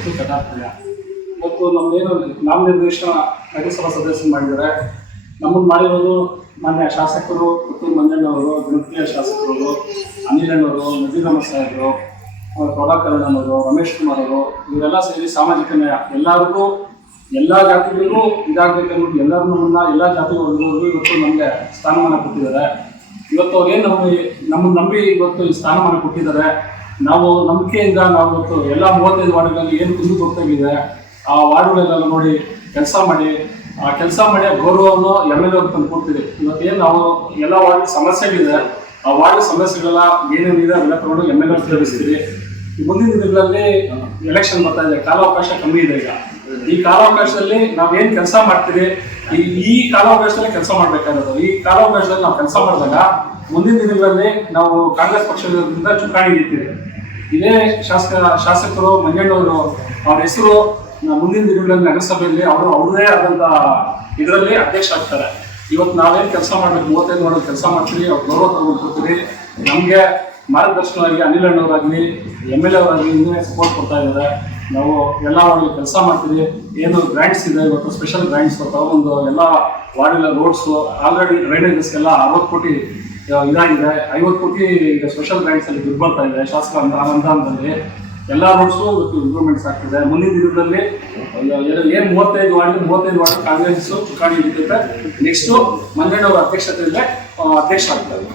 ಶಕ್ತಿ ಕಟಾಕ್ತಿಲ್ಲ. ಮತ್ತು ನಮ್ಮದೇನು ನಾಮನಿರ್ದೇಶನ ನಗರಸಭಾ ಸದಸ್ಯರು ಮಾಡಿದ್ದಾರೆ. ನಮ್ಮನ್ನು ಮಾಡಿರೋದು ಮಾನ್ಯ ಶಾಸಕರು ಪುತ್ತೂರು ಮಂಜಣ್ಣವರು, ಜನಪ್ರಿಯ ಶಾಸಕರು, ಅನಿಲಣ್ಣವರು, ನಜೀರಮ್ಮ ಸಾಹೇಬರು, ಪ್ರಭಾಕರಣ್ಣವರು, ರಮೇಶ್ ಕುಮಾರ್ ಅವರು, ಇವರೆಲ್ಲ ಸೇರಿ ಸಾಮಾಜಿಕ ನ್ಯಾಯ ಎಲ್ಲರಿಗೂ ಎಲ್ಲ ಜಾತಿಗಳಿಗೂ ಇದಾಗಬೇಕನ್ನೋದು ಎಲ್ಲರನ್ನ ಎಲ್ಲ ಜಾತಿಗಳಿಗೂ ಇವತ್ತು ನಮಗೆ ಸ್ಥಾನಮಾನ ಕೊಟ್ಟಿದ್ದಾರೆ. ಇವತ್ತು ಅವ್ರೇನು ನಮ್ಮನ್ನು ನಂಬಿ ಇವತ್ತು ಈ ಸ್ಥಾನಮಾನ ಕೊಟ್ಟಿದ್ದಾರೆ. ನಾವು ನಂಬಿಕೆಯಿಂದ ನಾವು ಇವತ್ತು ಎಲ್ಲ 35 ವಾರ್ಡ್ಗಳಲ್ಲಿ ಏನು ಕುಂದು ಕೊಡ್ತಾಗಿದೆ ಆ ವಾರ್ಡ್ಗಳೆಲ್ಲ ನೋಡಿ ಕೆಲಸ ಮಾಡಿ ಆ ಗೌರವವನ್ನು MLA ತಂದು ಕೊಡ್ತೀವಿ. ಇವತ್ತೇನು ನಾವು ಎಲ್ಲ ವಾರ್ಡ್ ಸಮಸ್ಯೆಗಳಿದೆ ಆ ವಾರ್ಡ್ ಸಮಸ್ಯೆಗಳೆಲ್ಲ ಏನೇನಿದೆ ಅವೆಲ್ಲ ತಗೊಂಡು MLA ತಿಳಿಸ್ತೀವಿ. ಮುಂದಿನ ದಿನಗಳಲ್ಲಿ ಎಲೆಕ್ಷನ್ ಬರ್ತಾ ಇದೆ, ಕಾಲಾವಕಾಶ ಕಮ್ಮಿ ಇದೆ. ಈಗ ಈ ಕಾಲಾವಕಾಶದಲ್ಲಿ ನಾವೇನು ಕೆಲಸ ಮಾಡ್ತೀವಿ ಈ ಕಾಲಾವಕಾಶದಲ್ಲಿ ಕೆಲಸ ಮಾಡ್ಬೇಕಾಗಿರೋದು. ಈ ಕಾಲಾವಕಾಶದಲ್ಲಿ ನಾವು ಕೆಲಸ ಮಾಡಿದಾಗ ಮುಂದಿನ ದಿನಗಳಲ್ಲಿ ನಾವು ಕಾಂಗ್ರೆಸ್ ಪಕ್ಷದಿಂದ ಚುಕ್ಕಾಣಿ ಹಿಡಿತೀವಿ. ಇದೇ ಶಾಸಕರು ಮಂಜಣ್ಣವರು ಅವ್ರ ಹೆಸರು ಮುಂದಿನ ದಿನಗಳಲ್ಲಿ ನಗರಸಭೆಯಲ್ಲಿ ಅವ್ರದೇ ಆದಂಥ ಇದರಲ್ಲಿ ಅಧ್ಯಕ್ಷ ಆಗ್ತಾರೆ. ಇವತ್ತು ನಾವೇನು ಕೆಲಸ ಮಾಡಬೇಕು 35 ವಾರ್ಡ್ ಕೆಲಸ ಮಾಡ್ತೀವಿ, ಅವ್ರು ಗೌರವ ತಗೊಂಡ್ಕೊಡ್ತೀವಿ. ನಮಗೆ ಮಾರ್ಗದರ್ಶನವಾಗಿ ಅನಿಲಣ್ಣವರಾಗಲಿ MLA ಅವರಾಗಲಿ ಇನ್ನೇ ಸಪೋರ್ಟ್ ಕೊಡ್ತಾ ಇದ್ದಾರೆ. ನಾವು ಎಲ್ಲ ವಾರ್ಡ್ಗಳು ಕೆಲಸ ಮಾಡ್ತೀವಿ. ಏನು ಗ್ರ್ಯಾಂಟ್ಸ್ ಇದೆ ಇವತ್ತು ಸ್ಪೆಷಲ್ ಗ್ರ್ಯಾಂಟ್ಸ್ ತಗೊಂಡು ಎಲ್ಲ ವಾರ್ಡೆಲ್ಲ ರೋಡ್ಸು ಆಲ್ರೆಡಿ ಡ್ರೈನೇಜಸ್ಗೆಲ್ಲ 60 ಕೋಟಿ ಇದಾಗಿದೆ. 50 ಕೋಟಿ ಈಗ ಸ್ಪೆಷಲ್ ಗ್ರ್ಯಾಂಟ್ಸಲ್ಲಿ ದುಡ್ಡು ಬರ್ತಾ ಇದೆ ಶಾಸಕ ಅನುದಾನದಲ್ಲಿ. ಎಲ್ಲ ರೋಡ್ಸು ಇವತ್ತು ಇಂಪ್ರೂವ್ಮೆಂಟ್ಸ್ ಆಗ್ತಿದೆ. ಮುಂದಿನ ದಿನದಲ್ಲಿ ಏನು 35 ವಾರ್ಡ್ ಕಾಂಗ್ರೆಸ್ ಚುಕ್ಕಾಣಿ ಹಿಡಿತೈತೆ. ನೆಕ್ಸ್ಟು ಮಂಜಣ್ಣವರ ಅಧ್ಯಕ್ಷತೆಯಲ್ಲೇ ಅಧ್ಯಕ್ಷ ಆಗ್ತಾರೆ.